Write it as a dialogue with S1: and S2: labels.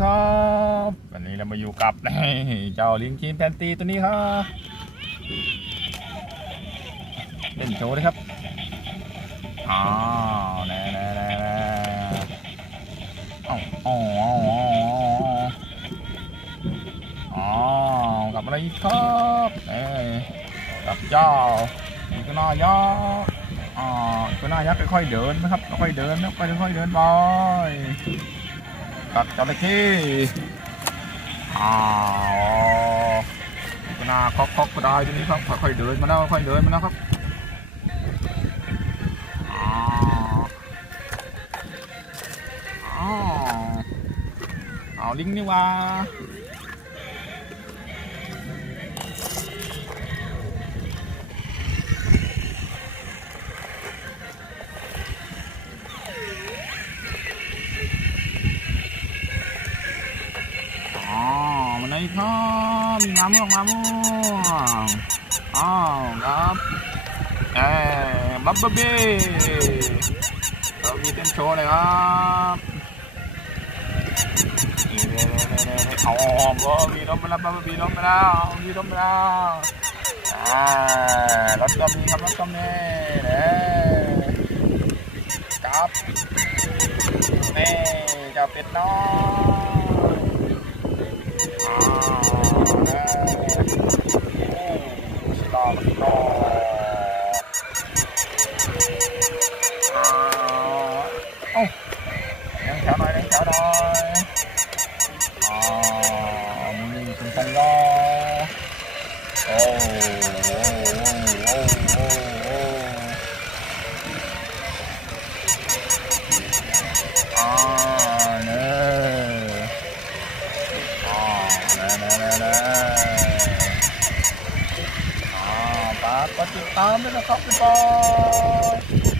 S1: ครับ วันนี้เรามาอยู่กับเจ้าลิงกินแพนตีตัวนี้ครับเล่นโชว์เลยครับอ้าวแน่แน่แน่แน่อ้าวอ๋ออ๋ออ๋อกลับมาเลยครับเอ้ยกับเจ้าอีกหน้ายักษ์อ่าอีกหน้ายักษ์ค่อยๆเดินนะครับค่อยๆเดินนะค่อยๆเดินไป ตัดจระเข้อ้าวก็น่าคอกคอกก็ได้ทีนี้ครับค่อยๆเดินมาแล้วค่อยๆเดินมาแล้วครับอาวอ้าวเอาลิงนี่ว่า อ๋อมันไหนครับมีมะม่วงมะม่วงอ้าวครับเอ้บับเบิ้บี้เรามีเต้นโชว์เลยครับนี่เน่เน่เน่เน่เอาออมก็มีล้มไปแล้วบับเบิ้บี้ล้มไปแล้วมีล้มไปแล้วอ่ารถก็มีครับรถก็มีเน่ครับนี่เจ้าเป็ดน้อย เอ้ยโอ้สตาร์มันต่ออ่าเอ้าเลี้ยงแถวหน่อยเลี้ยงแถวหน่อยอ่ามีคุณตังยอโอ้โอ้ แน่แน่แน่แน่อ๋อปากกดติดตามด้วยนะครับพี่บอย